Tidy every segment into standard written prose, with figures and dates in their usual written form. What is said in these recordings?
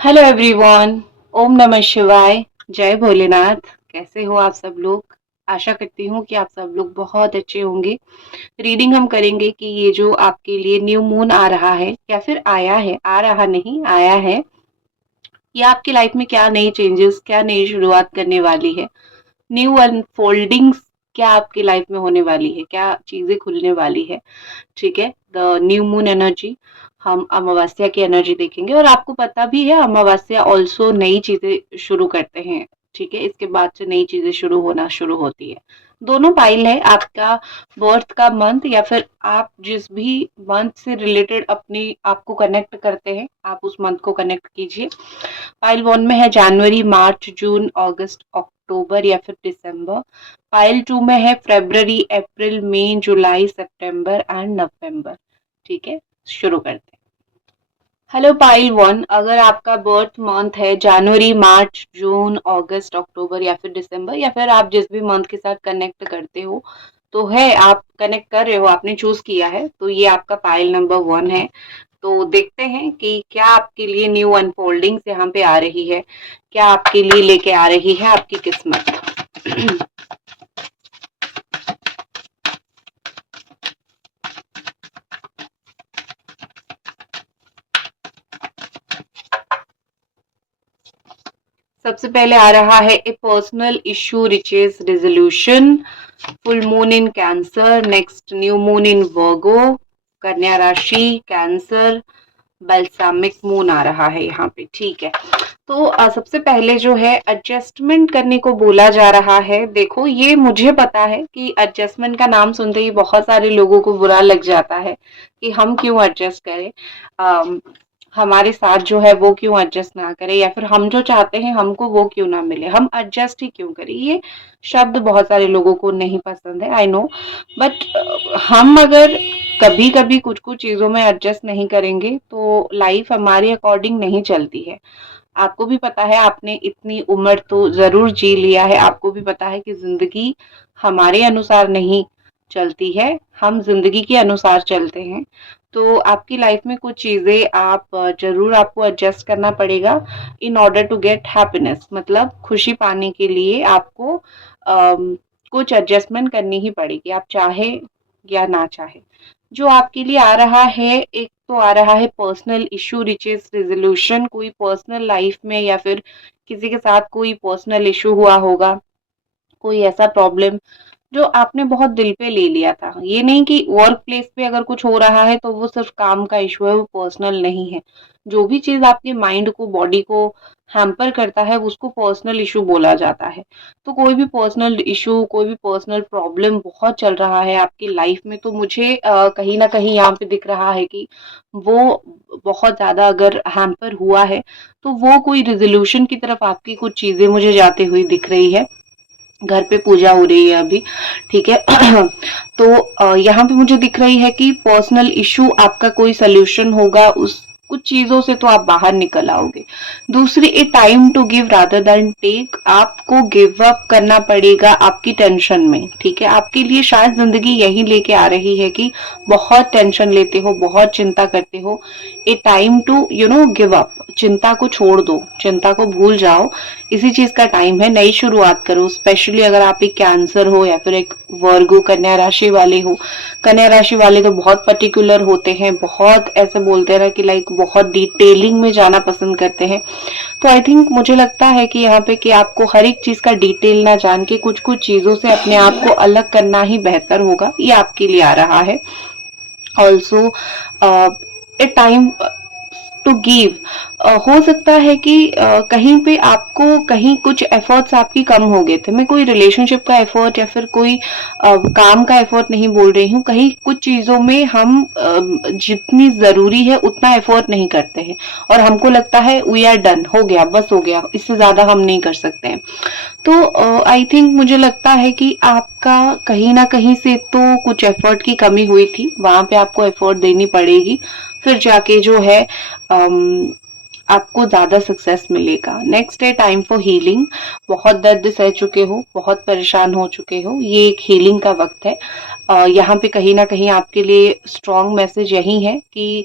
Hello everyone. ओम नमः शिवाय। जय भोलेनाथ। कैसे हो आप सब लोग? आशा करती हूँ कि आप सब लोग बहुत अच्छे होंगे। रीडिंग हम करेंगे कि ये जो आपके लिए न्यू मून आ रहा है या फिर आया है, आ रहा नहीं आया है, ये आपकी लाइफ में क्या नई चेंजेस, क्या नई शुरुआत करने वाली है, न्यू अनफोल्डिंग्स क्या आपकी लाइफ में होने वाली है, क्या चीजें खुलने वाली है। ठीक है, द न्यू मून एनर्जी। हम अमावस्या की एनर्जी देखेंगे और आपको पता भी है अमावस्या ऑल्सो नई चीजें शुरू करते हैं। ठीक है, इसके बाद से नई चीजें शुरू होती है। दोनों पाइल है आपका बर्थ का मंथ या फिर आप जिस भी मंथ से रिलेटेड अपनी आपको कनेक्ट करते हैं, आप उस मंथ को कनेक्ट कीजिए। पाइल वन में है जनवरी, मार्च, जून, अगस्त, अक्टूबर या फिर दिसंबर। पाइल टू में है फरवरी, अप्रैल, मई, जुलाई, सितंबर एंड नवंबर। ठीक है, शुरू करते हैं। हेलो पाइल वन, अगर आपका बर्थ मंथ है जनवरी, मार्च, जून, अगस्त, अक्टूबर या फिर दिसंबर, या फिर आप जिस भी मंथ के साथ कनेक्ट करते हो तो है, आप कनेक्ट कर रहे हो, आपने चूज किया है, तो ये आपका पाइल नंबर वन है। तो देखते हैं कि क्या आपके लिए न्यू अनफोल्डिंग्स यहाँ पे आ रही है, क्या आपके लिए लेके आ रही है आपकी किस्मत। सबसे पहले आ रहा है a personal issue reaches resolution. Full moon in Cancer, next new moon in Virgo, कन्या राशि, कैंसर, बल्सामिक मून आ रहा है यहाँ पे। ठीक है, तो सबसे पहले जो है एडजस्टमेंट करने को बोला जा रहा है। देखो, ये मुझे पता है कि एडजस्टमेंट का नाम सुनते ही बहुत सारे लोगों को बुरा लग जाता है कि हम क्यों एडजस्ट करें, हमारे साथ जो है वो क्यों एडजस्ट ना करे, या फिर हम जो चाहते हैं हमको वो क्यों ना मिले, हम एडजस्ट ही क्यों करें। ये शब्द बहुत सारे लोगों को नहीं पसंद है, आई नो। बट हम अगर कभी कभी कुछ कुछ चीजों में एडजस्ट नहीं करेंगे तो लाइफ हमारे अकॉर्डिंग नहीं चलती है। आपको भी पता है, आपने इतनी उम्र तो जरूर जी लिया है, आपको भी पता है कि जिंदगी हमारे अनुसार नहीं चलती है, हम जिंदगी के अनुसार चलते हैं। तो आपकी लाइफ में कुछ चीजें आप जरूर आपको एडजस्ट करना पड़ेगा in order to get happiness. मतलब खुशी पाने के लिए आपको कुछ एडजस्टमेंट करनी ही पड़ेगी, आप चाहे या ना चाहे। जो आपके लिए आ रहा है, एक तो आ रहा है पर्सनल इशू रिचेज रेजोल्यूशन। कोई पर्सनल लाइफ में या फिर किसी के साथ कोई पर्सनल इशू हुआ होगा, कोई ऐसा प्रॉब्लम जो आपने बहुत दिल पे ले लिया था। ये नहीं कि वर्क प्लेस पे अगर कुछ हो रहा है तो वो सिर्फ काम का इशू है, वो पर्सनल नहीं है। जो भी चीज आपके माइंड को, बॉडी को हैम्पर करता है उसको पर्सनल इशू बोला जाता है। तो कोई भी पर्सनल इशू, कोई भी पर्सनल प्रॉब्लम बहुत चल रहा है आपकी लाइफ में, तो मुझे कहीं ना कहीं यहाँ पे दिख रहा है कि वो बहुत ज्यादा अगर हैम्पर हुआ है तो वो कोई रिजोल्यूशन की तरफ आपकी कुछ चीजें मुझे जाते हुई दिख रही है। घर पे पूजा हो रही है अभी। ठीक है। तो यहाँ पे मुझे दिख रही है कि पर्सनल इशू आपका कोई सोल्यूशन होगा, उस कुछ चीजों से तो आप बाहर निकल आओगे। दूसरी, a time to give rather than take. आपको गिव अप करना पड़ेगा आपकी टेंशन में। ठीक है, आपके लिए शायद जिंदगी यही लेके आ रही है कि बहुत टेंशन लेते हो, बहुत चिंता करते हो। A time to give up. चिंता को छोड़ दो, चिंता को भूल जाओ। इसी चीज का टाइम है, नई शुरुआत करो। स्पेशली अगर आप एक कैंसर हो या फिर एक वर्गो कन्या राशि वाले हो। कन्या राशि वाले तो बहुत पर्टिकुलर होते हैं, बहुत ऐसे बोलते हैं ना कि लाइक बहुत डिटेलिंग में जाना पसंद करते हैं। तो आई थिंक मुझे लगता है कि यहाँ पे कि आपको हर एक चीज का डिटेल ना जान के कुछ कुछ चीजों से अपने आप को अलग करना ही बेहतर होगा, ये आपके लिए आ रहा है। Also a time to give. हो सकता है कि कहीं पे आपको कहीं कुछ एफर्ट्स आपकी कम हो गए थे। मैं कोई रिलेशनशिप का एफर्ट या फिर कोई काम का एफर्ट नहीं बोल रही हूँ, कहीं कुछ चीजों में हम जितनी जरूरी है उतना एफर्ट नहीं करते हैं और हमको लगता है वी आर डन, हो गया, बस हो गया, इससे ज्यादा हम नहीं कर सकते हैं। तो आई थिंक मुझे लगता है कि आपका कहीं ना कहीं से तो कुछ एफर्ट की कमी हुई थी, वहां पे आपको एफर्ट देनी पड़ेगी, फिर जाके जो है आपको ज्यादा सक्सेस मिलेगा। नेक्स्ट है टाइम फॉर हीलिंग। बहुत दर्द सह चुके हो, बहुत परेशान हो चुके हो, ये एक हीलिंग का वक्त है। यहाँ पे कहीं ना कहीं आपके लिए स्ट्रॉन्ग मैसेज यही है कि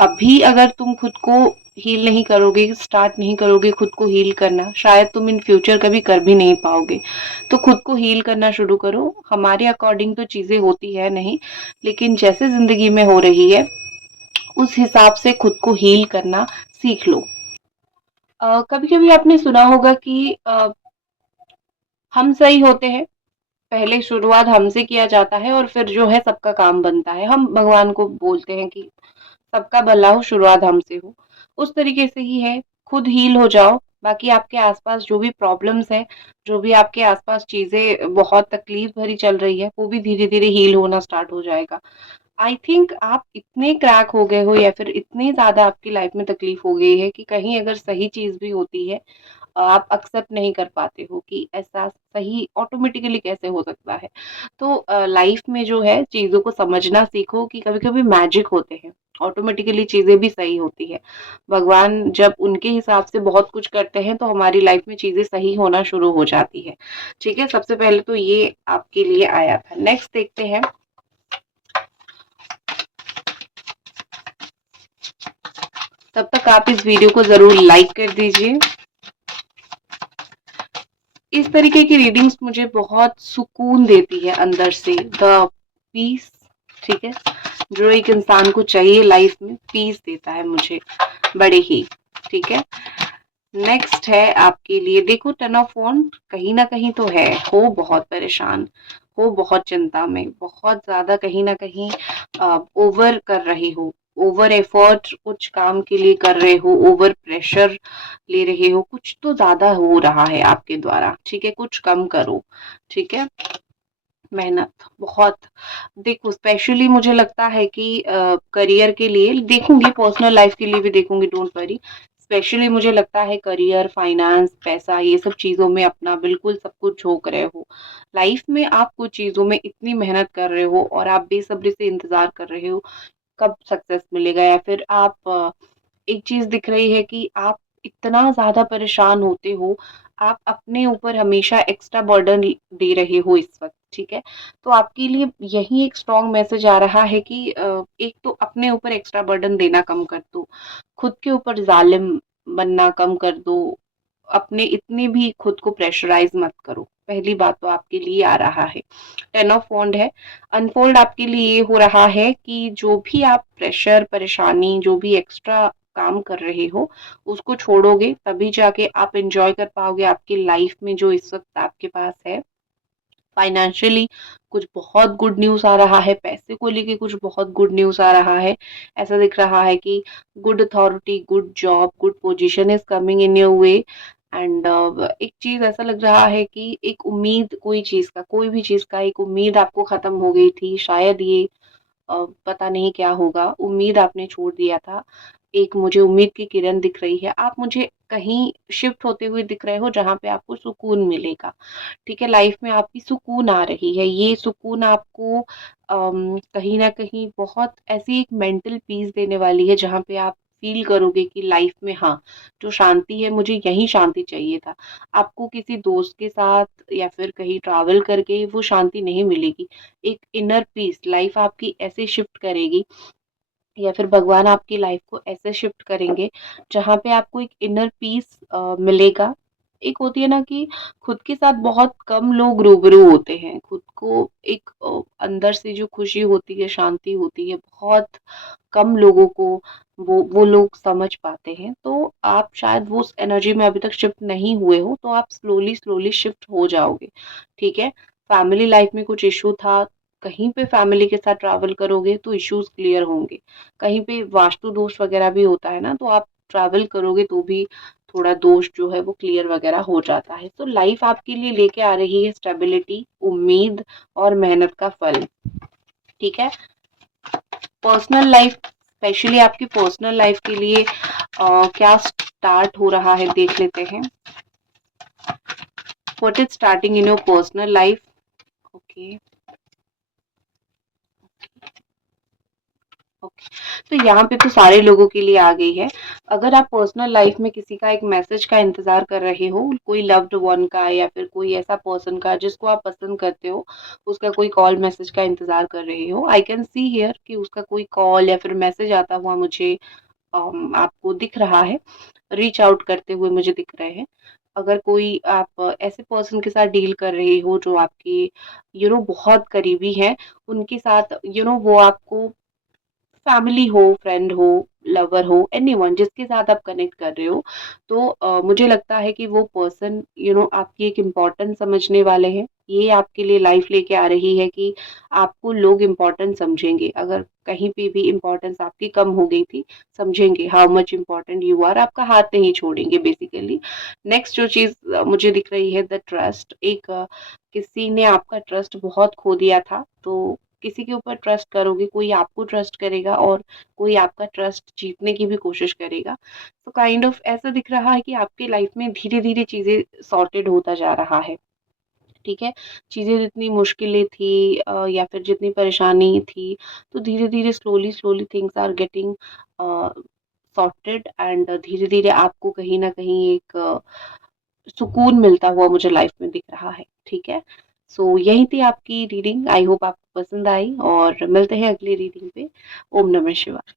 अभी अगर तुम खुद को हील नहीं करोगे, स्टार्ट नहीं करोगे खुद को हील करना, शायद तुम इन फ्यूचर कभी कर भी नहीं पाओगे। तो खुद को हील करना शुरू करो। हमारे अकॉर्डिंग तो चीजें होती है नहीं, लेकिन जैसे जिंदगी में हो रही है उस हिसाब से खुद को हील करना सीख लो। कभी कभी आपने सुना होगा कि हम सही होते हैं, पहले शुरुआत हमसे किया जाता है और फिर जो है सबका काम बनता है। हम भगवान को बोलते हैं कि सबका भला हो, शुरुआत हमसे हो। उस तरीके से ही है, खुद हील हो जाओ। बाकी आपके आसपास जो भी प्रॉब्लम्स है, जो भी आपके आसपास चीजें बहुत तकलीफ भरी चल रही है, वो भी धीरे धीरे हील होना स्टार्ट हो जाएगा। आई थिंक आप इतने क्रैक हो गए हो या फिर इतनी ज्यादा आपकी लाइफ में तकलीफ हो गई है कि कहीं अगर सही चीज भी होती है आप एक्सेप्ट नहीं कर पाते हो कि ऐसा सही ऑटोमेटिकली कैसे हो सकता है। तो लाइफ में जो है चीजों को समझना सीखो कि कभी कभी मैजिक होते हैं, ऑटोमेटिकली चीजें भी सही होती है। भगवान जब उनके हिसाब से बहुत कुछ करते हैं तो हमारी लाइफ में चीजें सही होना शुरू हो जाती है। ठीक है, सबसे पहले तो ये आपके लिए आया था। नेक्स्ट देखते हैं। तब तक आप इस वीडियो को जरूर लाइक कर दीजिए। इस तरीके की रीडिंग्स मुझे बहुत सुकून देती है अंदर से, द पीस। ठीक है, जो एक इंसान को चाहिए लाइफ में, पीस देता है मुझे बड़े ही। ठीक है, नेक्स्ट है आपके लिए, देखो टन ऑफ वॉन्ड कहीं ना कहीं तो है, हो बहुत परेशान, हो बहुत चिंता में, बहुत ज्यादा कहीं ना कहीं ओवर कर रहे हो, ओवर एफर्ट कुछ काम के लिए कर रहे हो, ओवर प्रेशर ले रहे हो, कुछ तो ज्यादा हो रहा है आपके द्वारा। ठीक है, कुछ कम करो। ठीक है, मेहनत बहुत, देखो स्पेशली मुझे लगता है कि करियर के लिए देखूंगी, पर्सनल लाइफ के लिए भी देखूंगी, डोंट वरी। स्पेशली मुझे लगता है करियर, फाइनेंस, पैसा, ये सब चीजों में अपना बिल्कुल सब कुछ झोंक रहे हो। लाइफ में आप कुछ चीजों में इतनी मेहनत कर रहे हो और आप बेसब्री से इंतजार कर रहे हो कब सक्सेस मिलेगा, या फिर आप एक चीज दिख रही है कि आप इतना ज्यादा परेशान होते हो, आप अपने ऊपर हमेशा एक्स्ट्रा बर्डन दे रहे हो इस वक्त। ठीक है, तो आपके लिए यही एक स्ट्रॉन्ग मैसेज आ रहा है कि एक तो अपने ऊपर एक्स्ट्रा बर्डन देना कम कर दो, खुद के ऊपर जालिम बनना कम कर दो, अपने इतने भी खुद को प्रेशराइज मत करो। पहली बात तो आपके लिए आ रहा है। टेन ऑफ वॉन्ड है, अनफोल्ड आपके लिए ये हो रहा है कि जो भी आप प्रेशर, परेशानी, जो भी एक्स्ट्रा काम कर रहे हो उसको छोड़ोगे तभी जाके आप एंजॉय कर पाओगे आपकी लाइफ में जो इस वक्त आपके पास है। फाइनेंशियली कुछ बहुत गुड न्यूज आ रहा है, पैसे को लेके कुछ बहुत गुड न्यूज आ रहा है। ऐसा दिख रहा है कि good authority, good job, good position is coming in your way. And एक चीज ऐसा लग रहा है कि एक उम्मीद, कोई चीज का, कोई भी चीज का एक उम्मीद आपको खत्म हो गई थी, शायद ये पता नहीं क्या होगा, उम्मीद आपने छोड़ दिया था। एक मुझे उम्मीद की किरण दिख रही है, आप मुझे कहीं शिफ्ट होते हुए दिख रहे हो जहां पे आपको सुकून मिलेगा। ठीक है, लाइफ में आपकी सुकून आ रही है, ये सुकून आपको कहीं ना कहीं बहुत ऐसी एक मेंटल पीस देने वाली है जहां पे आप फील करोगे कि लाइफ में हाँ, जो शांति है मुझे यही शांति चाहिए था। आपको किसी दोस्त के साथ या फिर कहीं ट्रैवल करके वो शांति नहीं मिलेगी। एक इनर पीस लाइफ आपकी ऐसे शिफ्ट करेगी, या फिर भगवान आपकी लाइफ को ऐसे शिफ्ट करेंगे जहाँ पे आपको एक इनर पीस मिलेगा। एक होती है ना कि खुद के साथ बहुत कम लोग रूबरू होते हैं, खुद को एक अंदर से जो खुशी होती है, शांति होती है, बहुत कम लोगों को वो लोग समझ पाते हैं। तो आप शायद वो उस एनर्जी में अभी तक शिफ्ट नहीं हुए हो, तो आप स्लोली स्लोली शिफ्ट हो जाओगे। ठीक है, फैमिली लाइफ में कुछ इशू था, कहीं पे फैमिली के साथ ट्रैवल करोगे तो इश्यूज क्लियर होंगे। कहीं पे वास्तु दोष वगैरह भी होता है ना, तो आप ट्रैवल करोगे तो भी थोड़ा दोष जो है वो क्लियर वगैरह हो जाता है। तो लाइफ आपके लिए लेके आ रही है स्टेबिलिटी, उम्मीद और मेहनत का फल। ठीक है, पर्सनल लाइफ, स्पेशली आपकी पर्सनल लाइफ के लिए क्या स्टार्ट हो रहा है देख लेते हैं। What is starting in your personal life. Okay, okay, तो यहाँ पे तो सारे लोगों के लिए आ गई है। अगर आप पर्सनल लाइफ में किसी का एक मैसेज का इंतजार कर रहे हो, कोई लव्ड वन का या फिर कोई ऐसा पर्सन का जिसको आप पसंद करते हो, उसका कोई कॉल मैसेज का इंतजार कर रहे हो, आई कैन सी हियर कि उसका कोई कॉल या फिर मैसेज आता हुआ मुझे आपको दिख रहा है, रीच आउट करते हुए मुझे दिख रहे हैं। अगर कोई आप ऐसे पर्सन के साथ डील कर रहे हो जो आपके बहुत करीबी हैं, उनके साथ वो आपको फैमिली हो, फ्रेंड हो, लवर हो, एनीवन जिसके साथ आप कनेक्ट कर रहे हो, तो मुझे लगता है कि वो पर्सन आपकी एक इम्पोर्टेंस समझने वाले हैं। ये आपके लिए लाइफ लेके आ रही है कि आपको लोग इम्पोर्टेंट समझेंगे। अगर कहीं पे भी इम्पोर्टेंस आपकी कम हो गई थी, समझेंगे how much important you are, आपका हाथ नहीं छोड़ेंगे बेसिकली। नेक्स्ट जो चीज मुझे दिख रही है, द ट्रस्ट। एक किसी ने आपका ट्रस्ट बहुत खो दिया था, तो किसी के ऊपर ट्रस्ट करोगे, कोई आपको ट्रस्ट करेगा और कोई आपका ट्रस्ट जीतने की भी कोशिश करेगा। तो काइंड ऑफ ऐसा दिख रहा है कि आपकी लाइफ में धीरे धीरे चीजें सॉर्टेड होता जा रहा है। ठीक है, चीजें जितनी मुश्किलें थी या फिर जितनी परेशानी थी, तो धीरे धीरे slowly slowly things are getting sorted, and धीरे धीरे आपको कहीं ना कहीं एक सुकून मिलता हुआ मुझे लाइफ में दिख रहा है। ठीक है, सो यही थी आपकी रीडिंग। आई होप आपको पसंद आई, और मिलते हैं अगली रीडिंग पे। ओम नमः शिवाय।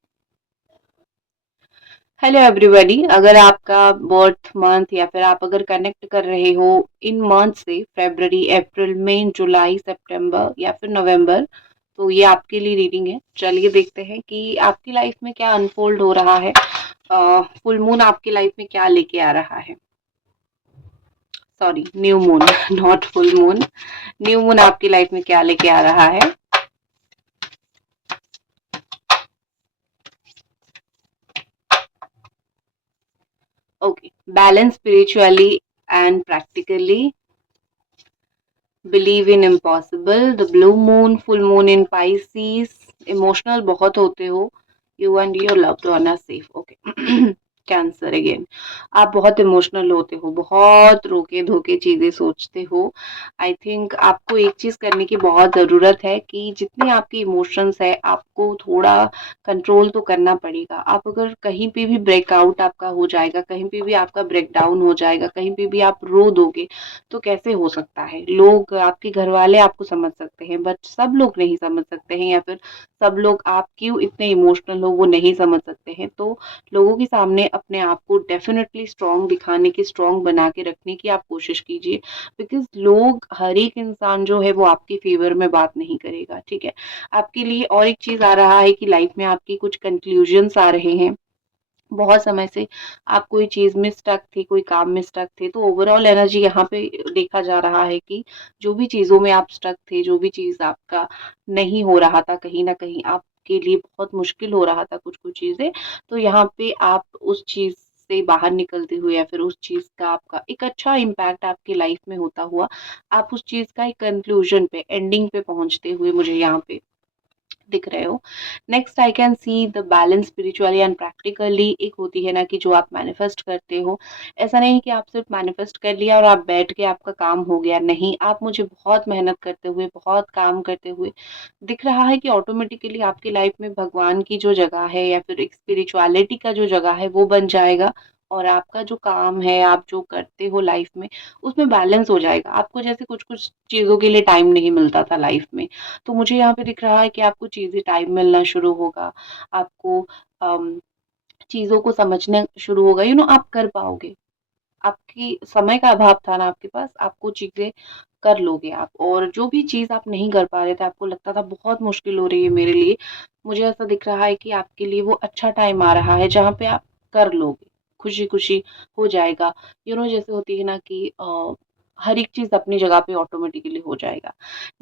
हेलो एवरीबॉडी, अगर आपका बर्थ मंथ या फिर आप अगर कनेक्ट कर रहे हो इन मंथ से, फरवरी, अप्रैल, मई, जुलाई, सितंबर या फिर नवंबर, तो ये आपके लिए रीडिंग है। चलिए देखते हैं कि आपकी लाइफ में क्या अनफोल्ड हो रहा है। फुल मून आपकी लाइफ में क्या लेके आ रहा है। Sorry, new moon not full moon. New moon आपकी लाइफ में क्या लेके आ रहा है। Okay, balance spiritually and practically, believe in impossible, the blue moon, full moon in Pisces, emotional बहुत होते हो, you and your loved one are safe. Okay, Cancer again, आप बहुत इमोशनल होते हो, बहुत रोके धोके चीजें सोचते हो। आई थिंक आपको एक चीज करने की बहुत जरूरत है कि जितने आपके इमोशंस है, आपको थोड़ा कंट्रोल तो करना पड़ेगा। आप अगर कहीं पे भी ब्रेकआउट आपका हो जाएगा, कहीं पे भी आपका ब्रेक डाउन हो जाएगा, कहीं पे भी आप रो दोगे, तो कैसे हो सकता है। लोग, आपके घर वाले आपको समझ सकते हैं, बट सब लोग नहीं समझ सकते हैं, या फिर सब लोग आप क्यों इतने इमोशनल हो वो नहीं समझ सकते हैं। तो लोगों के सामने अपने आप को डेफिनेटली स्ट्रांग दिखाने की, स्ट्रांग बना के रखने की आप कोशिश कीजिए, बिकॉज लोग, हर एक इंसान जो है वो आपके फेवर में बात नहीं करेगा। ठीक है, आपके लिए और एक चीज आ रहा है कि लाइफ में आपकी कुछ कंक्लूजन्स आ रहे हैं। बहुत समय से आप कोई चीज में स्टक थे, कोई काम में स्टक थे, तो ओवरऑल एनर्जी यहाँ पे देखा जा रहा है कि जो भी चीजों में आप स्टक थे, जो भी चीज आपका नहीं हो रहा था, कहीं ना कहीं आपके लिए बहुत मुश्किल हो रहा था कुछ कुछ चीजें, तो यहाँ पे आप उस चीज से बाहर निकलते हुए, या फिर उस चीज का आपका एक अच्छा इम्पैक्ट आपकी लाइफ में होता हुआ, आप उस चीज का एक कंक्लूजन पे, एंडिंग पे पहुंचते हुए मुझे यहाँ पे दिख रहे हो। Next, I can see the balance spiritually and practically. एक होती है ना कि जो आप मैनिफेस्ट करते हो, ऐसा नहीं कि आप सिर्फ मैनिफेस्ट कर लिया और आप बैठ के आपका काम हो गया, नहीं, आप मुझे बहुत मेहनत करते हुए, बहुत काम करते हुए दिख रहा है कि ऑटोमेटिकली आपकी लाइफ में भगवान की जो जगह है, या फिर एक स्पिरिचुअलिटी का जो जगह है, वो बन जाएगा, और आपका जो काम है, आप जो करते हो लाइफ में, उसमें बैलेंस हो जाएगा। आपको जैसे कुछ कुछ चीजों के लिए टाइम नहीं मिलता था लाइफ में, तो मुझे यहाँ पे दिख रहा है कि आपको चीज़ें टाइम मिलना शुरू होगा, आपको अम, चीज़ों को समझना शुरू होगा, आप कर पाओगे। आपकी समय का अभाव था ना आपके पास, आपको चीज़ें कर लोगे आप, और जो भी चीज़ आप नहीं कर पा रहे थे, आपको लगता था बहुत मुश्किल हो रही है मेरे लिए, मुझे ऐसा दिख रहा है कि आपके लिए वो अच्छा टाइम आ रहा है जहाँ पे आप कर लोगे, खुशी-खुशी हो जाएगा। जैसे होती है ना कि हर एक चीज़ अपनी जगह पे ऑटोमेटिकली हो जाएगा।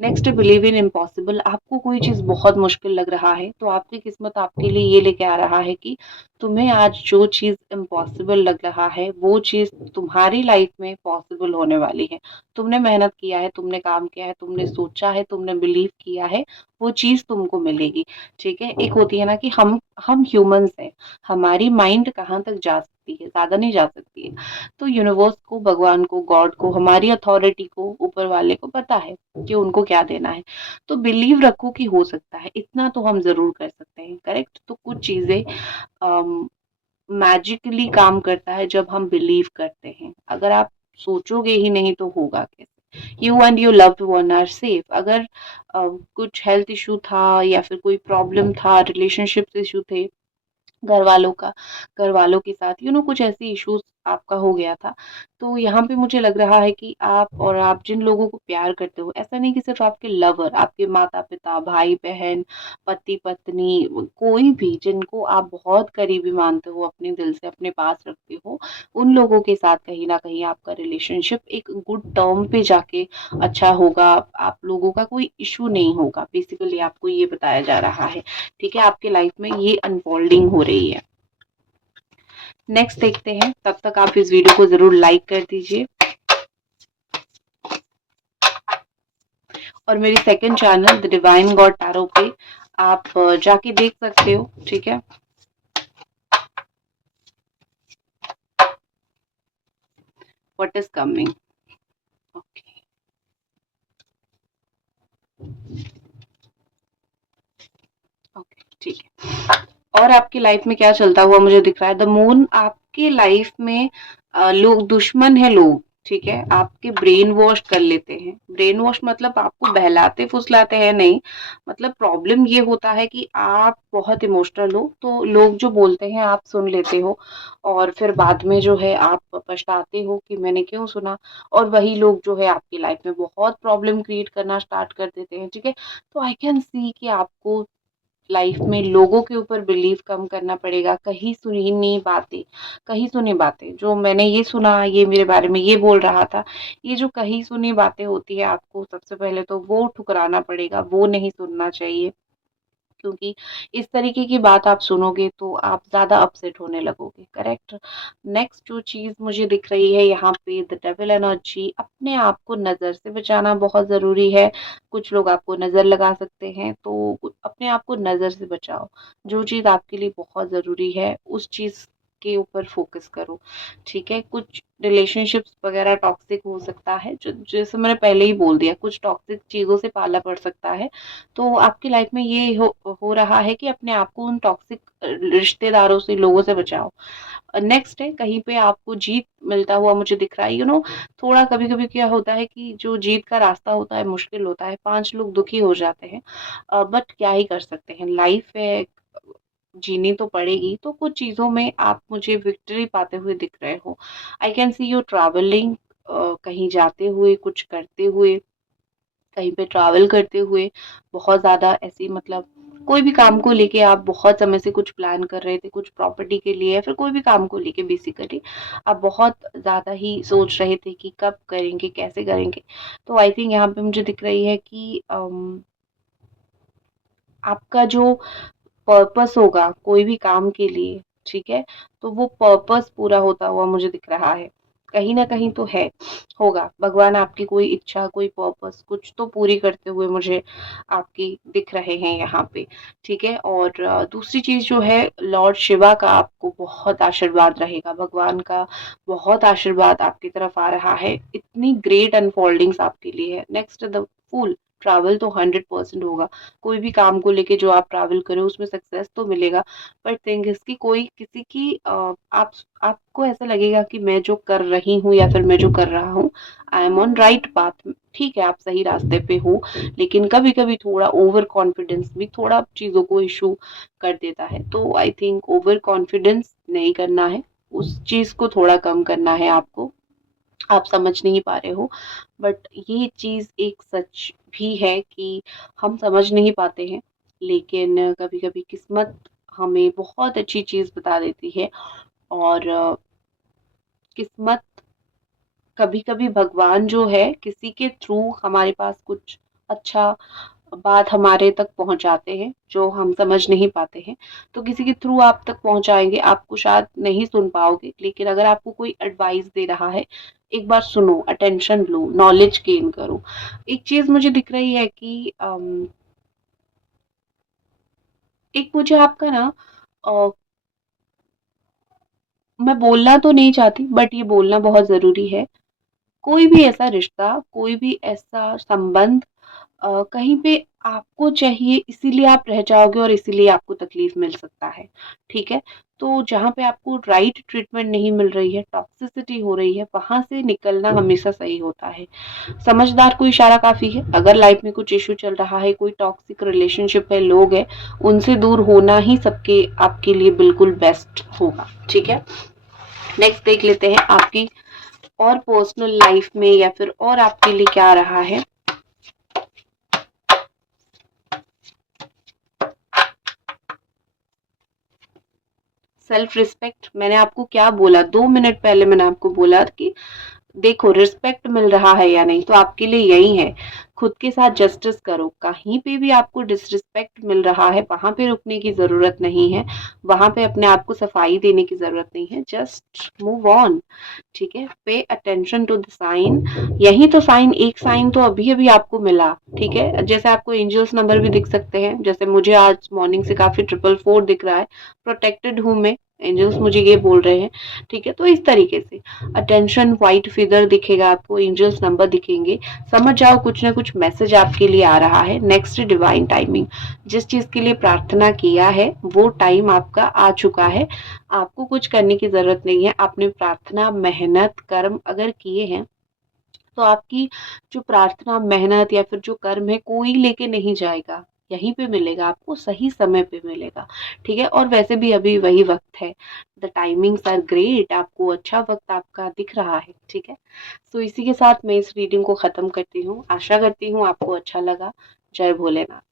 Next, believe in impossible. आपको कोई चीज़ बहुत मुश्किल लग रहा है, तो आपकी किस्मत आपके लिए ये लेके आ रहा है कि तुम्हें आज जो चीज़ इम्पॉसिबल लग रहा है, वो चीज़ तुम्हारी लाइफ में पॉसिबल होने वाली है। तुमने मेहनत किया है, तुमने काम किया है, तुमने सोचा है, तुमने बिलीव किया है, वो चीज़ तुमको मिलेगी। ठीक है, एक होती है ना कि हम ह्यूमंस हैं, हमारी माइंड कहाँ तक जा सकती है, ज़्यादा नहीं जा सकती है। तो यूनिवर्स को, भगवान को, गॉड को, हमारी अथॉरिटी को, ऊपर वाले को पता है कि उनको क्या देना है। तो बिलीव रखो कि हो सकता है, इतना तो हम ज़रूर कर सकते हैं। करेक्ट, तो कुछ चीज़ें मैजिकली काम करता है जब हम बिलीव करते हैं। अगर आप सोचोगे ही नहीं तो होगा कैसे। You and your loved one are safe. अगर कुछ हेल्थ इशू था, या फिर कोई प्रॉब्लम था, रिलेशनशिप इशू थे, घर वालों के साथ कुछ ऐसे इश्यूज आपका हो गया था। तो यहाँ पे मुझे लग रहा है कि आप जिन लोगों को प्यार करते हो, ऐसा नहीं कि सिर्फ आपके लवर, आपके माता-पिता, भाई-बहन, पति-पत्नी, कोई भी जिनको आप बहुत करीबी मानते हो, अपने दिल से अपने पास रखते हो, उन लोगों के साथ कहीं न कहीं आपका रिलेशनशिप एक गुड टर्म पे जाके अच्छा होगा। आप लोगों का कोई इश्यू नहीं होगा। बेसिकली आपको ये बताया जा रहा है। ठीक है, आपके लाइफ में ये अनफोल्डिंग हो रही है। नेक्स्ट देखते हैं, तब तक आप इस वीडियो को जरूर लाइक कर दीजिए और मेरी second channel the divine God tarot पे आप जाके देख सकते हो। ठीक है, what is coming. Okay, okay, ठीक है। और आपकी लाइफ में क्या चलता हुआ मुझे दिख रहा है, द मून आपकी लाइफ में लोग दुश्मन है लोग। ठीक है, आपके ब्रेन वॉश कर लेते हैं। ब्रेन वॉश मतलब आपको बहलाते फुसलाते हैं नहीं, मतलब प्रॉब्लम ये होता है कि आप बहुत इमोशनल हो तो लोग जो बोलते हैं आप सुन लेते हो और फिर बाद में जो है आप पछताते हो कि मैंने क्यों सुना। और वही लोग जो है आपकी लाइफ में बहुत प्रॉब्लम क्रिएट करना स्टार्ट कर देते हैं। ठीक है, तो आई कैन सी कि आपको लाइफ में लोगों के ऊपर बिलीव कम करना पड़ेगा। कहीं सुनी बातें जो मैंने ये सुना, ये मेरे बारे में ये बोल रहा था, ये जो कहीं सुनी बातें होती है, आपको सबसे पहले तो वो ठुकराना पड़ेगा, वो नहीं सुनना चाहिए। क्योंकि इस तरीके की बात आप सुनोगे तो आप ज़्यादा अपसेट होने लगोगे। करेक्ट। नेक्स्ट जो चीज़ मुझे दिख रही है यहाँ पे, द डेविल एनर्जी, अपने आप को नज़र से बचाना बहुत ज़रूरी है। कुछ लोग आपको नज़र लगा सकते हैं, तो अपने आप को नज़र से बचाओ। जो चीज़ आपके लिए बहुत ज़रूरी है उस चीज़ के ऊपर फोकस करो। ठीक है, कुछ रिलेशनशिप्स वगैरह टॉक्सिक हो सकता है, जो जैसे मैंने पहले ही बोल दिया, कुछ टॉक्सिक चीज़ों से पाला पड़ सकता है। तो आपकी लाइफ में ये हो रहा है कि अपने आप को उन टॉक्सिक रिश्तेदारों से, लोगों से बचाओ। नेक्स्ट है, कहीं पे आपको जीत मिलता हुआ मुझे दिख रहा है। थोड़ा कभी कभी क्या होता है कि जो जीत का रास्ता होता है मुश्किल होता है, 5 लोग दुखी हो जाते हैं, बट क्या ही कर सकते हैं, लाइफ है, जीनी तो पड़ेगी। तो कुछ चीजों में आप मुझे विक्ट्री पाते हुए दिख रहे हो। I can see you travelling, कहीं जाते हुए, कुछ करते हुए, कहीं पे ट्रैवल करते हुए, बहुत ज़्यादा ऐसी, मतलब कोई भी काम को लेके आप बहुत समय से कुछ प्लान कर रहे थे, कुछ प्रॉपर्टी के लिए या फिर कोई भी काम को लेके, बेसिकली आप बहुत ज़्यादा ही सोच रहे थे कि कब करेंगे, कैसे करेंगे। तो आई थिंक यहाँ पे मुझे दिख रही है कि आपका जो पर्पस होगा कोई भी काम के लिए, ठीक है, तो वो पर्पस पूरा होता हुआ मुझे दिख रहा है। कहीं ना कहीं तो है, होगा, भगवान आपकी कोई इच्छा, कोई पर्पस कुछ तो पूरी करते हुए मुझे आपकी दिख रहे हैं यहाँ पे। ठीक है, और दूसरी चीज जो है, लॉर्ड शिवा का आपको बहुत आशीर्वाद रहेगा, भगवान का बहुत आशीर्वाद आपकी तरफ आ रहा है। इतनी ग्रेट अनफोल्डिंग्स आपके लिए है। नेक्स्ट, द फूल, ट्रैवल तो 100% होगा। कोई भी काम को लेके जो आप ट्रैवल करो उसमें सक्सेस तो मिलेगा, बट थिंग इसकी कोई किसी की आपको ऐसा लगेगा कि मैं जो कर रही हूँ या फिर मैं जो कर रहा हूँ, I am on right path. ठीक है, आप सही रास्ते पे हो, लेकिन कभी कभी थोड़ा ओवर कॉन्फिडेंस भी थोड़ा चीजों को इशू कर देता है। तो आई थिंक ओवर कॉन्फिडेंस नहीं करना है, उस चीज को थोड़ा कम करना है आपको। आप समझ नहीं पा रहे हो, बट ये चीज एक सच भी है कि हम समझ नहीं पाते हैं, लेकिन कभी कभी किस्मत हमें बहुत अच्छी चीज बता देती है। और किस्मत, कभी कभी भगवान जो है किसी के थ्रू हमारे पास कुछ अच्छा बात हमारे तक पहुंचाते हैं जो हम समझ नहीं पाते हैं। तो किसी के थ्रू आप तक पहुंचाएंगे, आपको शायद नहीं सुन पाओगे, लेकिन अगर आपको कोई एडवाइस दे रहा है, एक बार सुनो, अटेंशन लो, नॉलेज गेन करो। एक चीज मुझे दिख रही है कि एक मुझे आपका ना, अ, मैं बोलना तो नहीं चाहती बट ये बोलना बहुत जरूरी है। कोई भी ऐसा रिश्ता, कोई भी ऐसा संबंध कहीं पे आपको चाहिए, इसीलिए आप रह जाओगे और इसीलिए आपको तकलीफ मिल सकता है। ठीक है, तो जहाँ पे आपको राइट ट्रीटमेंट नहीं मिल रही है, टॉक्सिसिटी हो रही है, वहाँ से निकलना हमेशा सही होता है। समझदार को इशारा काफ़ी है। अगर लाइफ में कुछ इश्यू चल रहा है, कोई टॉक्सिक रिलेशनशिप है, लोग हैं, उनसे दूर होना ही सबके आपके लिए बिल्कुल बेस्ट होगा। ठीक है, नेक्स्ट देख लेते हैं आपकी और पर्सनल लाइफ में या फिर और आपके लिए क्या रहा है। सेल्फ रिस्पेक्ट, मैंने आपको क्या बोला, 2 मिनट पहले मैंने आपको बोला कि देखो रिस्पेक्ट मिल रहा है या नहीं, तो आपके लिए यही है, खुद के साथ जस्टिस करो। कहीं पे भी आपको डिसरिस्पेक्ट मिल रहा है, वहां पे रुकने की जरूरत नहीं है, वहां पे अपने आप को सफाई देने की जरूरत नहीं है, जस्ट मूव ऑन। ठीक है, pay attention to the sign. यही तो साइन, एक साइन तो अभी अभी आपको मिला। ठीक है, जैसे आपको एंजल्स नंबर भी दिख सकते हैं, जैसे मुझे आज मॉर्निंग से काफी 444 दिख रहा है, प्रोटेक्टेड हूं मैं, एंजल्स मुझे ये बोल रहे हैं। ठीक है, तो इस तरीके से अटेंशन, व्हाइट फिदर दिखेगा आपको, एंजल्स नंबर दिखेंगे, समझ जाओ कुछ ना कुछ मैसेज आपके लिए आ रहा है। नेक्स्ट डिवाइन टाइमिंग, जिस चीज के लिए प्रार्थना किया है वो टाइम आपका आ चुका है, आपको कुछ करने की जरूरत नहीं है। आपने प्रार्थना, मेहनत, कर्म अगर किए हैं तो आपकी जो प्रार्थना, मेहनत या फिर जो कर्म है कोई लेके नहीं जाएगा, यहीं पे मिलेगा आपको, सही समय पे मिलेगा। ठीक है, और वैसे भी अभी वही वक्त है, द टाइमिंग्स आर ग्रेट, आपको अच्छा वक्त आपका दिख रहा है। ठीक है, तो इसी के साथ मैं इस रीडिंग को खत्म करती हूँ। आशा करती हूँ आपको अच्छा लगा। जय भोलेनाथ।